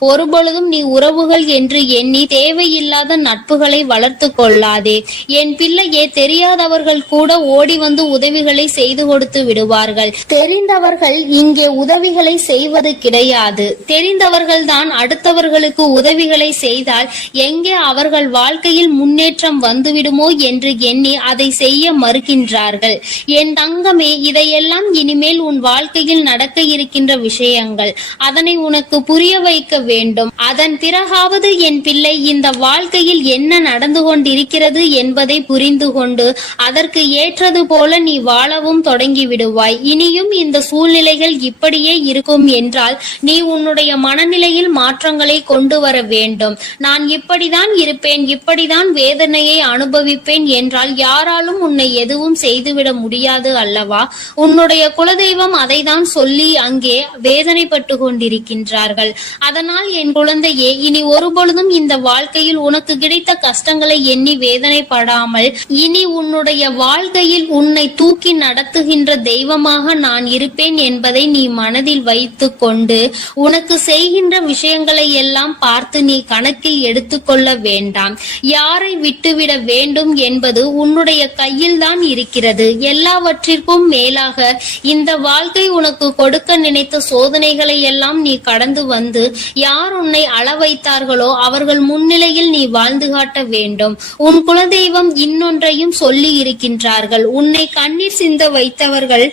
ஒருபொழுதும் நீ உறவுகள் என்று எண்ணி தேவையில்லாத நட்புகளை வளர்த்து கொள்ளாதே. என் பிள்ளையே, தெரியாதவர்கள் கூட ஓடி வந்து உதவிகளை செய்து கொடுத்து விடுவார்கள். தெரிந்தவர்கள் இங்கே உதவிகளை செய்வது கிடையாது. தெரிந்தவர்கள் தான் அடுத்தவர்களுக்கு உதவிகளை செய்தால் எங்கே அவர்கள் வாழ்க்கையில் முன்னேற்றம் வந்துவிடுமோ என்று எண்ணி அதை செய்ய மறுக்கின்றார்கள். என் தங்கமே, இதையெல்லாம் இனிமேல் உன் வாழ்க்கையில் நடக்க இருக்கின்ற விஷயங்கள். அதனை உனக்கு புரிய வைக்க வேண்டும். அதன் பிறகாவது என் பிள்ளை இந்த வாழ்க்கையில் என்ன நடந்து கொண்டிருக்கிறது என்பதை புரிந்து கொண்டு அதற்கு ஏற்றது போல நீ வாழவும் தொடங்கி விடுவாய். இனியும் இந்த சூழ்நிலைகள் இப்படியே இருக்கும் என்றால் நீ உன்னுடைய மனநிலையில் மாற்றங்களை கொண்டு வர வேண்டும். நான் இப்படிதான் இருப்பேன், இப்படிதான் வேதனையை அனுபவிப்பேன் என்றால் யாராலும் உன்னை எதுவும் செய்துவிட முடியாது அல்லவா? உன்னுடைய குலதெய்வம் அதை தான் சொல்லி அங்கே வேதனைப்பட்டு கொண்டிருக்கின்றார்கள். அதனால் என் குழந்தையே, இனி ஒருபொழுதும் இந்த வாழ்க்கையில் உனக்கு கிடைத்த கஷ்டங்களை எண்ணி வேதனைப்படாமல் இனி உன்னுடைய வாழ்க்கையில் உன்னை தூக்கி நடத்துகின்ற தெய்வமாக நான் இருப்பேன் என்பதை நீ மனதில் வைத்து கொண்டு உனக்கு செய்கின்ற விஷயங்களை எல்லாம் பார்த்து நீ கணக்கில் எடுத்துக்கொள்ள வேண்டாம். யாரை விட்டுவிட வேண்டும் என்பது உன்னுடைய கையில் தான் இருக்கிறது. எல்லாவற்றிற்கும் மேலாக இந்த வாழ்க்கை உனக்கு கொடுக்க நினைத்த சோதனைகளை எல்லாம் நீ கடந்து வந்து யார் உன்னை அள வைத்தார்களோ அவர்கள் முன்னிலையில் நீ வாழ்ந்து காட்ட வேண்டும். உன் குலதெய்வம் இன்னொன்றையும் சொல்லி இருக்கின்றார்கள். உன்னை கண்ணீர் சிந்த வைத்தவர்கள்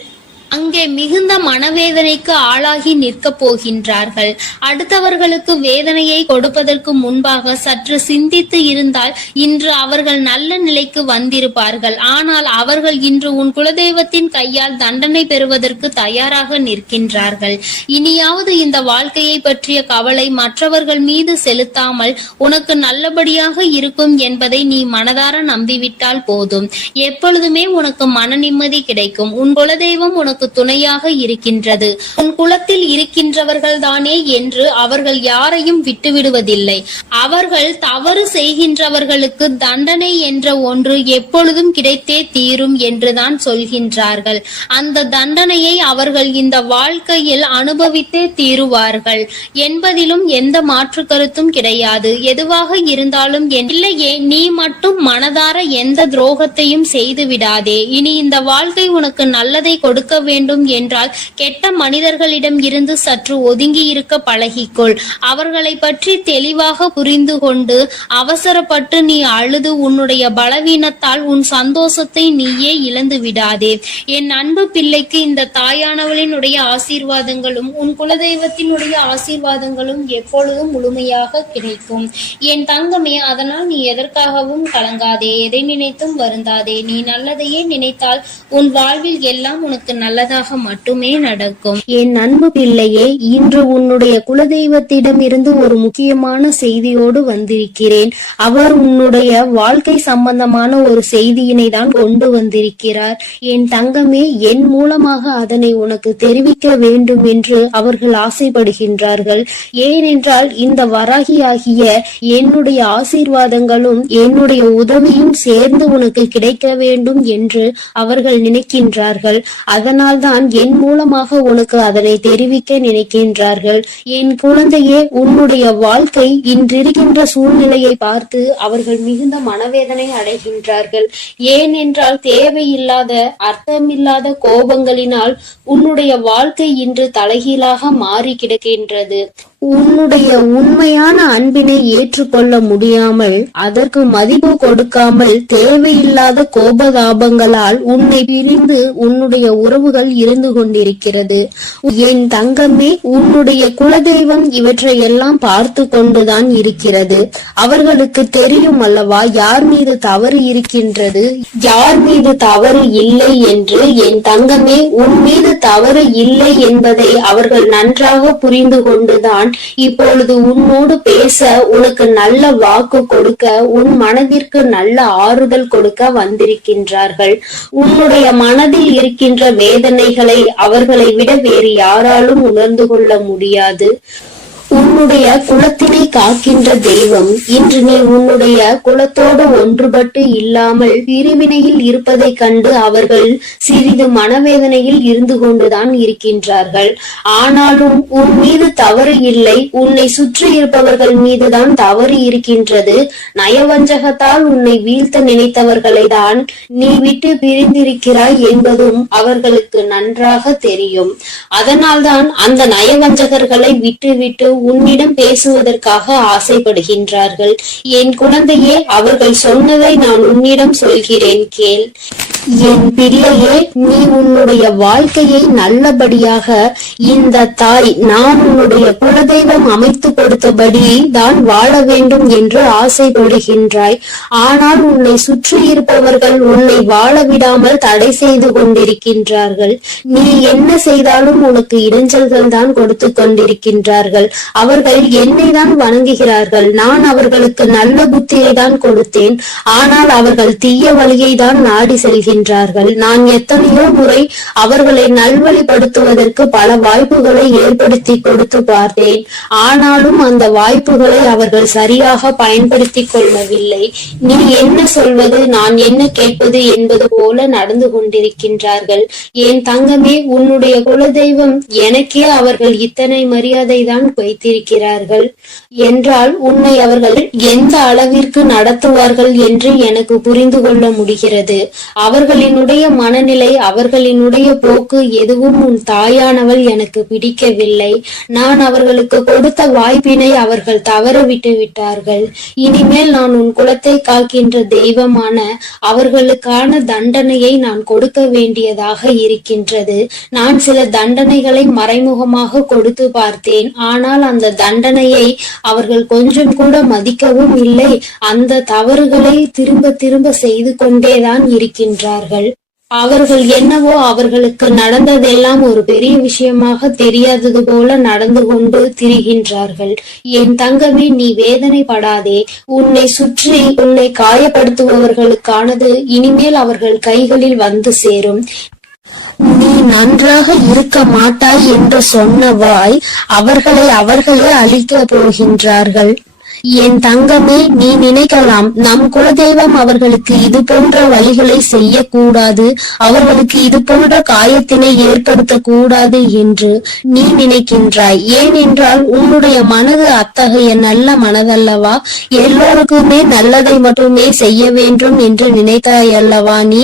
அங்கே மிகுந்த மனவேதனைக்கு ஆளாகி நிற்க போகின்றார்கள். அடுத்தவர்களுக்கு வேதனையை கொடுப்பதற்கு முன்பாக சற்று சிந்தித்து இருந்தால் இன்று அவர்கள் நல்ல நிலைக்கு வந்திருப்பார்கள். ஆனால் அவர்கள் இன்று உன் குலதெய்வத்தின் கையால் தண்டனை பெறுவதற்கு தயாராக நிற்கின்றார்கள். இனியாவது இந்த வாழ்க்கையை பற்றிய கவலை மற்றவர்கள் மீது செலுத்தாமல் உனக்கு நல்லபடியாக இருக்கும் என்பதை நீ மனதார நம்பிவிட்டால் போதும். எப்பொழுதுமே உனக்கு மன நிம்மதி கிடைக்கும். உன் குலதெய்வம் உனக்கு துணையாக இருக்கின்றது. உன் குலத்தில் இருக்கின்றவர்கள் தானே என்று அவர்கள் யாரையும் விட்டுவிடுவதில்லை. அவர்கள் தவறு செய்கின்றவர்களுக்கு தண்டனை என்ற ஒன்று எப்பொழுதும் கிடைத்தே தீரும் என்றுதான் சொல்கின்றார்கள். அந்த தண்டனையை அவர்கள் இந்த வாழ்க்கையில் அனுபவித்தே தீருவார்கள் என்பதிலும் எந்த மாற்று கருத்தும் கிடையாது. எதுவாக இருந்தாலும் இல்லையே, நீ மட்டும் மனதார எந்த துரோகத்தையும் செய்து விடாதே. இனி இந்த வாழ்க்கை உனக்கு நல்லதை கொடுக்க வேண்டும் என்றால் கெட்ட மனிதர்களிடம் இருந்து சற்று ஒதுங்கி இருக்க பழகிக்கொள். அவர்களை பற்றி தெளிவாக புரிந்து கொண்டு அவசரப்பட்டு நீ அழுது உன்னுடைய பலவீனத்தால் உன் சந்தோஷத்தை நீயே இழந்து விடாதே. என் அன்பு பிள்ளைக்கு இந்த தாயானவளினுடைய ஆசீர்வாதங்களும் உன் குலதெய்வத்தினுடைய ஆசீர்வாதங்களும் எப்பொழுதும் முழுமையாக கிடைக்கும். என் தங்கமே, அதனால் நீ எதற்காகவும் கலங்காதே, எதை நினைத்தும் வருந்தாதே. நீ நல்லதையே நினைத்தால் உன் வாழ்வில் எல்லாம் உனக்கு நல்லதாக மட்டுமே நடக்கும். என் அன்பு பிள்ளையே, இன்று உன்னுடைய குலதெய்வத்திடம் இருந்து ஒரு முக்கியமான செய்தியோடு வந்திருக்கிறேன். அவர் உன்னுடைய வாழ்க்கை சம்பந்தமான ஒரு செய்தியினை தான் கொண்டு வந்திருக்கிறார். என் தங்கமே, என் மூலமாக அதனை உனக்கு தெரிவிக்க வேண்டும் என்று அவர்கள் ஆசைப்படுகின்றார்கள். ஏனென்றால் இந்த வராகியாகிய என்னுடைய ஆசீர்வாதங்களும் என்னுடைய உதவியும் சேர்ந்து உனக்கு கிடைக்க வேண்டும் என்று அவர்கள் நினைக்கின்றார்கள். அதனால் தான் என் மூலமாக உனக்கு அதனை தெரிவிக்க நினைக்கின்றார்கள். என் குழந்தையே, உன்னுடைய வாழ்க்கை இன்றிருக்கின்ற சூழ்நிலையை பார்த்து அவர்கள் மிகுந்த மனவேதனை அடைகின்றார்கள். ஏனென்றால் தேவையில்லாத அர்த்தமில்லாத கோபங்களினால் உன்னுடைய வாழ்க்கை இன்று தலைகீழாக மாறி கிடக்கின்றது. உன்னுடைய உண்மையான அன்பினை ஏற்றுக்கொள்ள முடியாமல் அதற்கு மதிப்பு கொடுக்காமல் தேவையில்லாத கோபதாபங்களால் உன்னை பிரிந்து உன்னுடைய உறவுகள் இருந்து கொண்டிருக்கிறது. என் தங்கமே, உன்னுடைய குலதெய்வம் இவற்றை எல்லாம் பார்த்து கொண்டுதான் இருக்கிறது. அவர்களுக்கு தெரியும் அல்லவா யார் மீது தவறு இருக்கின்றது, யார் மீது தவறு இல்லை என்று. என் தங்கமே, உன் மீது தவறு இல்லை என்பதை அவர்கள் நன்றாக புரிந்து கொண்டுதான் இப்பொழுது உன்னோடு பேச, உனக்கு நல்ல வாக்கு கொடுக்க, உன் மனதிற்கு நல்ல ஆறுதல் கொடுக்க வந்திருக்கின்றார்கள். உன்னுடைய மனதில் இருக்கின்ற வேதனைகளை அவர்களை விட வேறு யாராலும் உணர்ந்து கொள்ள முடியாது. உன்னுடைய குலத்தினை காக்கின்ற தெய்வம் இன்று நீ உன்னுடைய குலத்தோடு ஒன்றுபட்டு இல்லாமல் பிரிவினையில் இருப்பதை கண்டு அவர்கள் சிறிது மனவேதனையில் இருந்து கொண்டுதான் இருக்கின்றார்கள். ஆனாலும் உன் மீது தவறு இல்லை, உன்னை சுற்றி இருப்பவர்கள் மீதுதான் தவறு இருக்கின்றது. நயவஞ்சகத்தால் உன்னை வீழ்த்த நினைத்தவர்களை தான் நீ விட்டு பிரிந்திருக்கிறாய் என்பதும் அவர்களுக்கு நன்றாக தெரியும். அதனால்தான் அந்த நயவஞ்சகர்களை விட்டு உன்னிடம் பேசுவதற்காக ஆசைப்படுகின்றார்கள். என் குழந்தையே, அவர்கள் சொன்னதை நான் உன்னிடம் சொல்கிறேன், கேள். என் பிள்ளையே, நீ உன்னுடைய வாழ்க்கையை நல்லபடியாக இந்த தாய் நான் உன்னுடைய குலதெய்வம் அமைத்து கொடுத்தபடி தான் வாழ வேண்டும் என்று ஆசைப்படுகின்றாய். ஆனால் உன்னை சுற்றி இருப்பவர்கள் உன்னை வாழ விடாமல் தடை செய்து கொண்டிருக்கின்றார்கள். நீ என்ன செய்தாலும் உனக்கு இடைஞ்சல்கள் தான் கொடுத்து கொண்டிருக்கின்றார்கள். அவர்கள் என்னை தான் வணங்குகிறார்கள். நான் அவர்களுக்கு நல்ல புத்தியை தான் கொடுத்தேன். ஆனால் அவர்கள் தீய வழியை தான் நாடி செல்கின்றனர். நான் எத்தனையோ முறை அவர்களை நல்வழிப்படுத்துவதற்கு பல வாய்ப்புகளை ஏற்படுத்தி கொடுத்து பார்த்தேன். ஆனாலும் அந்த வாய்ப்புகளை அவர்கள் சரியாக பயன்படுத்திக் கொள்ளவில்லை. நீ என்ன சொல்வது, நான் என்ன கேட்பது என்பது போல நடந்து கொண்டிருக்கின்றார்கள். என் தங்கமே, உன்னுடைய குலதெய்வம் எனக்கே அவர்கள் இத்தனை மரியாதை தான் வைத்திருக்கிறார்கள் என்றால் உன்னை அவர்கள் எந்த அளவிற்கு நடத்துவார்கள் என்று எனக்கு புரிந்து கொள்ள முடிகிறது. அவர்களினுடைய மனநிலை, அவர்களினுடைய போக்கு எதுவும் உன் தாயானவள் எனக்கு பிடிக்கவில்லை. நான் அவர்களுக்கு கொடுத்த வாய்ப்பினை அவர்கள் தவற விட்டு விட்டார்கள். இனிமேல் நான் உன் குலத்தை காக்கின்ற தெய்வமான அவர்களுக்கான தண்டனையை நான் கொடுக்க வேண்டியதாக இருக்கின்றது. நான் சில தண்டனைகளை மறைமுகமாக கொடுத்து பார்த்தேன். ஆனால் அந்த தண்டனையை அவர்கள் கொஞ்சம் கூட மதிக்கவும் இல்லை. அந்த தவறுகளை திரும்ப திரும்ப செய்து கொண்டேதான் இருக்கின்றார்கள். அவர்கள் என்னவோ அவர்களுக்கு நடந்ததெல்லாம் ஒரு பெரிய விஷயமாக தெரியாதது போல நடந்து கொண்டு திரிகின்றார்கள். என் தங்கமே, நீ வேதனைப்படாதே. உன்னை சுற்றி உன்னை காயப்படுத்துபவர்களுக்கானது இனிமேல் அவர்கள் கைகளில் வந்து சேரும். நீ நன்றாக இருக்க மாட்டாய் என்று சொன்ன வாய் அவர்களே அழிக்க போகின்றார்கள். என் தங்கமே, நீ நினைக்கலாம் நம் குலதெய்வம் அவர்களுக்கு இது போன்ற வழிகளை செய்யக்கூடாது, அவர்களுக்கு இது போன்ற காயத்தினை ஏற்படுத்த கூடாது என்று நீ நினைக்கின்றாய். ஏனென்றால் உன்னுடைய மனது அத்தகைய நல்ல மனதல்லவா? எல்லோருக்குமே நல்லதை மட்டுமே செய்ய வேண்டும் என்று நினைத்தாய் அல்லவா? நீ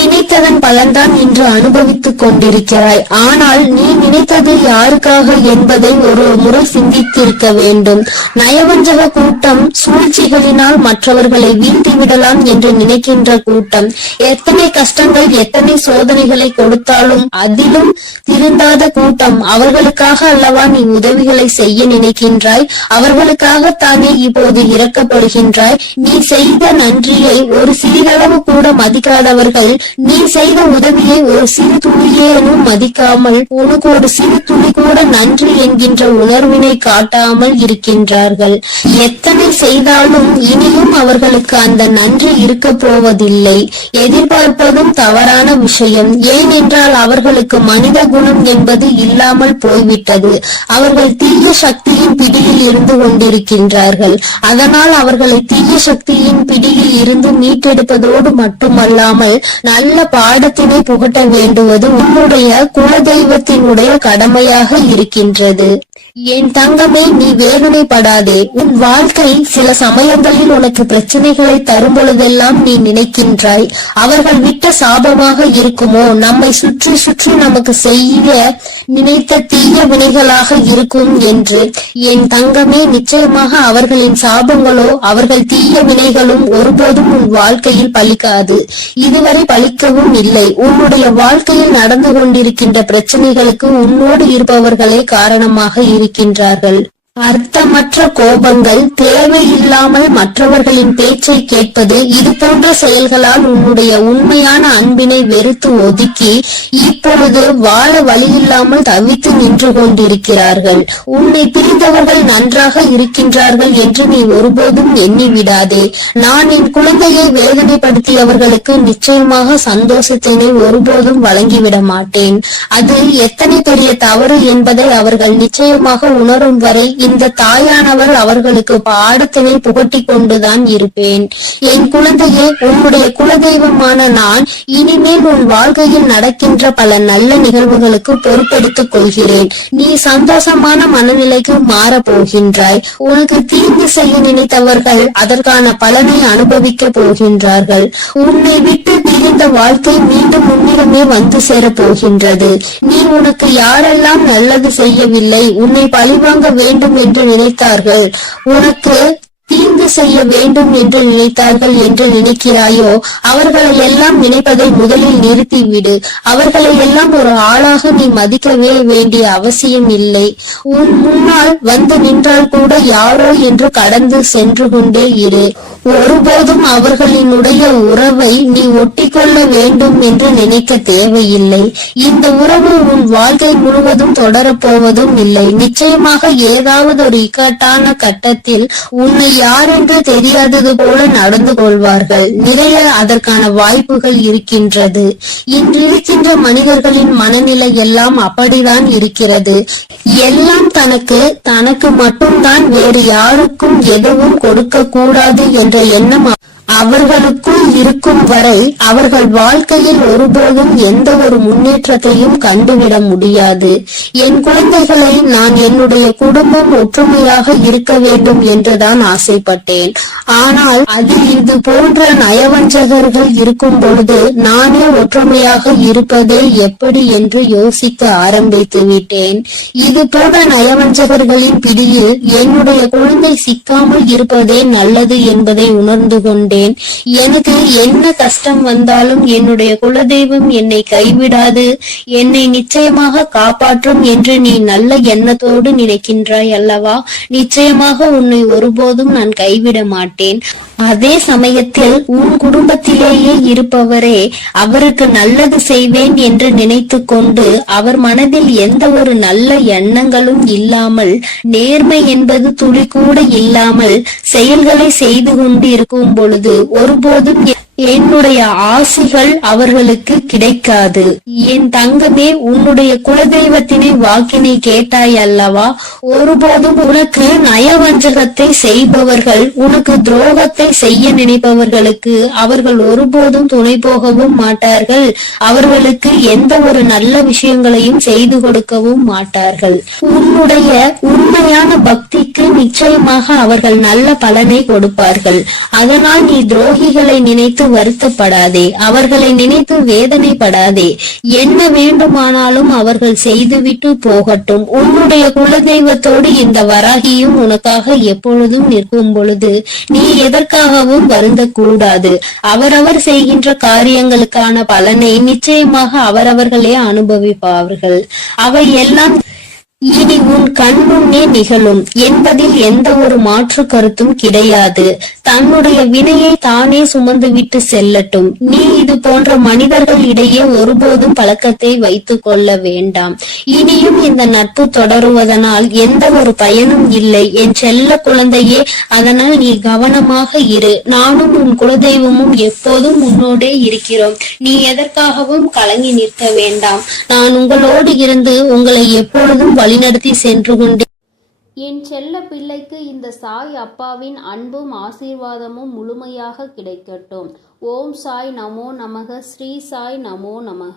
நினைத்ததன் பலன்தான் இன்று அனுபவித்துக் கொண்டிருக்கிறாய். ஆனால் நீ நினைத்தது யாருக்காக என்பதை ஒரு முறை சிந்தித்திருக்க வேண்டும். நயவஞ்சக கூட்டம் சூழ்ச்சிகளினால் மற்றவர்களை வீழ்த்தி விடலாம் என்று நினைக்கின்ற கூட்டம் எத்தனை கஷ்டங்கள் எத்தனை சோதனைகளை கொடுத்தாலும் அதிலும் திருந்தாத கூட்டம். அவர்களுக்காக அல்லவா நீ உதவிகளை செய்ய நினைக்கின்றாய்? அவர்களுக்காகத்தானே இப்போது இறக்கப்படுகின்றாய். நீ செய்த நன்றியை ஒரு சிறிதளவு கூட மதிக்காதவர்கள் நீ செய்த உதவியை ஒரு சிறு துளியேனும் மதிக்காமல் உனக்கு ஒரு சிறு துளி கூட நன்றி என்கின்ற உணர்வினை காட்டாமல் இருக்கின்றார்கள். எத்தனை செய்தாலும் இனியும் அவர்களுக்கு அந்த நன்றி இருக்க போவதில்லை. எதிர்பார்ப்பதும் தவறான விஷயம். ஏனென்றால் அவர்களுக்கு மனித குணம் என்பது இல்லாமல் போய்விட்டது. அவர்கள் தீய சக்தியின் பிடியில் இருந்து கொண்டிருக்கின்றார்கள். அதனால் அவர்களை தீய சக்தியின் பிடியில் இருந்து மீட்டெடுப்பதோடு மட்டுமல்லாமல் நல்ல பாடத்தினை புகட்ட வேண்டுவது உன்னுடைய குலதெய்வத்தினுடைய கடமையாக இருக்கின்றது. என் தங்கமே, நீ வேதனைப்படாதே. உன் வாழ்க்கை சில சமயங்களில் உனக்கு பிரச்சனைகளை தரும் பொழுதெல்லாம் நீ நினைக்கின்றாய், அவர்கள் விட்ட சாபமாக இருக்குமோ, நம்மை சுற்றி சுற்றி நமக்கு செய்ய நினைத்த தீய வினைகளாக இருக்கும் என்று. என் தங்கமே, நிச்சயமாக அவர்களின் சாபங்களோ அவர்கள் தீய வினைகளும் ஒருபோதும் உன் வாழ்க்கையில் பலிக்காது. இதுவரை பலிக்கவும் இல்லை. உன்னுடைய வாழ்க்கையில் நடந்து கொண்டிருக்கின்ற பிரச்சனைகளுக்கு உன்னோடு இருப்பவர்களே காரணமாக இருக்கின்றார்கள். அர்த்தமற்ற கோபங்கள், தேவையில்லாமல் மற்றவர்களின் பேச்சை கேட்பது, இது போன்ற செயல்களால் உன்னுடைய உண்மையான அன்பினை வெறுத்து ஒதுக்கி இப்பொழுது வாழ வழியில்லாமல் தவித்து நின்று கொண்டிருக்கிறார்கள். உன்னை பிரிந்தவர்கள் நன்றாக இருக்கின்றார்கள் என்று நீ ஒருபோதும் எண்ணி விடாதே. நான் என் குழந்தையை வேதனைப்படுத்தியவர்களுக்கு நிச்சயமாக சந்தோஷத்தினை ஒருபோதும் வழங்கிவிட மாட்டேன். அது எத்தனை பெரிய தவறு என்பதை அவர்கள் நிச்சயமாக உணரும் வரை இந்த தாயானவர் அவர்களுக்கு பாடத்தினை புகட்டி கொண்டுதான் இருப்பேன். என் குழந்தையே, உன்னுடைய குலதெய்வமான நான் இனிமேல் உன் வாழ்க்கையில் நடக்கின்ற பல நல்ல நிகழ்வுகளுக்கு பொறுப்பெடுத்துக் கொள்கிறேன். நீ சந்தோஷமான மனநிலைக்கு மாற போகின்றாய். உனக்கு தீங்கு செய்ய நினைத்தவர்கள் அதற்கான பலனை அனுபவிக்க போகின்றார்கள். உன்னை விட்டு பிரிந்த வாழ்க்கை மீண்டும் உன்னிடமே வந்து சேர போகின்றது. நீ உனக்கு யாரெல்லாம் நல்லது செய்யவில்லை, உன்னை பழிவாங்க வேண்டும் என்று நினைத்தார்கள், உனக்கு தீங்கு நல்லது செய்ய வேண்டும் என்று நினைத்தார்கள் என்று நினைக்கிறாயோ, அவர்களை எல்லாம் நினைப்பதை முதலில் நிறுத்திவிடு. அவர்களை எல்லாம் ஒரு ஆளாக நீ மதிக்கவே வேண்டிய அவசியம் இல்லை. உன் முன்னால் வந்து நின்றால் கூட யாரோ என்று கடந்து சென்று கொண்டே இரு. ஒருபோதும் அவர்களினுடைய உறவை நீ ஒட்டிக்கொள்ள வேண்டும் என்று நினைக்க தேவையில்லை. இந்த உறவு உன் வாழ்க்கை முழுவதும் தொடரப்போவதும் இல்லை. நிச்சயமாக ஏதாவது ஒரு இக்கட்டான கட்டத்தில் உன்னை யார் என்று தெரியாதது போல நடந்து கொள்வார்கள். நிறைய அதற்கான வாய்ப்புகள் இருக்கின்றது. இன்று இருக்கின்ற மனிதர்களின் மனநிலை எல்லாம் அப்படிதான் இருக்கிறது. எல்லாம் தனக்கு மட்டும்தான், வேறு யாருக்கும் எதுவும் கொடுக்க கூடாது என்ற எண்ணம் அவர்களுக்குள் இருக்கும் வரை அவர்கள் வாழ்க்கையில் ஒருபோதும் எந்த ஒரு முன்னேற்றத்தையும் கண்டுவிட முடியாது. என் குழந்தைகளை நான் என்னுடைய குடும்பம் ஒற்றுமையாக இருக்க வேண்டும் என்றுதான் ஆசைப்பட்டேன். ஆனால் அதில் இது போன்ற நயவஞ்சகர்கள் இருக்கும் பொழுது நானே ஒற்றுமையாக இருப்பதே எப்படி என்று யோசிக்க ஆரம்பித்து விட்டேன். இது போன்ற நயவஞ்சகர்களின் பிடியில் என்னுடைய குழந்தை சிக்காமல் இருப்பதே நல்லது என்பதை உணர்ந்து கொண்டேன். எனக்கு என்ன கஷ்டம் வந்தாலும் என்னுடைய குலதெய்வம் என்னை கைவிடாது, என்னை நிச்சயமாக காப்பாற்றும் என்று நீ நல்ல எண்ணத்தோடு நினைக்கின்றாய் அல்லவா? நிச்சயமாக உன்னை ஒருபோதும் நான் கைவிட மாட்டேன். அதே சமயத்தில் உன் குடும்பத்திலேயே இருப்பவரே அவருக்கு நல்லது செய்வேன் என்று நினைத்து கொண்டு அவர் மனதில் எந்த ஒரு நல்ல எண்ணங்களும் இல்லாமல், நேர்மை என்பது துளி கூட இல்லாமல் செயல்களை செய்து கொண்டு இருக்கும் பொழுது ஒருபோதும் என்னுடைய ஆசிகள் அவர்களுக்கு கிடைக்காது. என் தங்கமே, உன்னுடைய குலதெய்வத்தினை வாக்கினை கேட்டாய் அல்லவா? ஒருபோதும் உனக்கு நயவஞ்சகத்தை செய்பவர்கள், உனக்கு துரோகத்தை செய்ய நினைப்பவர்களுக்கு அவர்கள் ஒருபோதும் துணை போகவும் மாட்டார்கள். அவர்களுக்கு எந்த ஒரு நல்ல விஷயங்களையும் செய்து கொடுக்கவும் மாட்டார்கள். உன்னுடைய உண்மையான பக்திக்கு நிச்சயமாக அவர்கள் நல்ல பலனை கொடுப்பார்கள். அதனால் நீ துரோகிகளை நினைத்து வருத்தப்படாதே, அவர்களை நினைத்து வேதனைப்படாதே. என்ன வேண்டுமானாலும் அவர்கள் செய்துவிட்டு போகட்டும். உன்னுடைய குலதெய்வத்தோடு இந்த வராகியும் உனக்காக எப்பொழுதும் நிற்கும் பொழுது நீ எதற்காகவும் வருந்தக்கூடாது. அவரவர் செய்கின்ற காரியங்களுக்கான பலனை நிச்சயமாக அவரவர்களே அனுபவிப்பார்கள். அவை எல்லாம் இனி உன் கண் முன்னே நிகழும் என்பதில் எந்த ஒரு மாற்று கருத்தும் கிடையாது. தன்னுடைய வினையை தானே சுமந்து விட்டு செல்லட்டும். நீ இது போன்ற மனிதர்கள் இடையே ஒருபோதும் பழக்கத்தை வைத்துக் கொள்ள வேண்டாம். இனியும் இந்த நட்பு தொடருவதனால் எந்த ஒரு பயனும் இல்லை என் செல்ல குழந்தையே. அதனால் நீ கவனமாக இரு. நானும் உன் குலதெய்வமும் எப்போதும் உன்னோடே இருக்கிறோம். நீ எதற்காகவும் கலங்கி நிற்க வேண்டாம். நான் உங்களோடு இருந்து உங்களை எப்பொழுதும் வழிநடத்தி சென்று கொண்டே. என் செல்ல பிள்ளைக்கு இந்த சாய் அப்பாவின் அன்பும் ஆசீர்வாதமும் முழுமையாக கிடைக்கட்டும். ஓம் சாய் நமோ நமக. ஸ்ரீ சாய் நமோ நமக.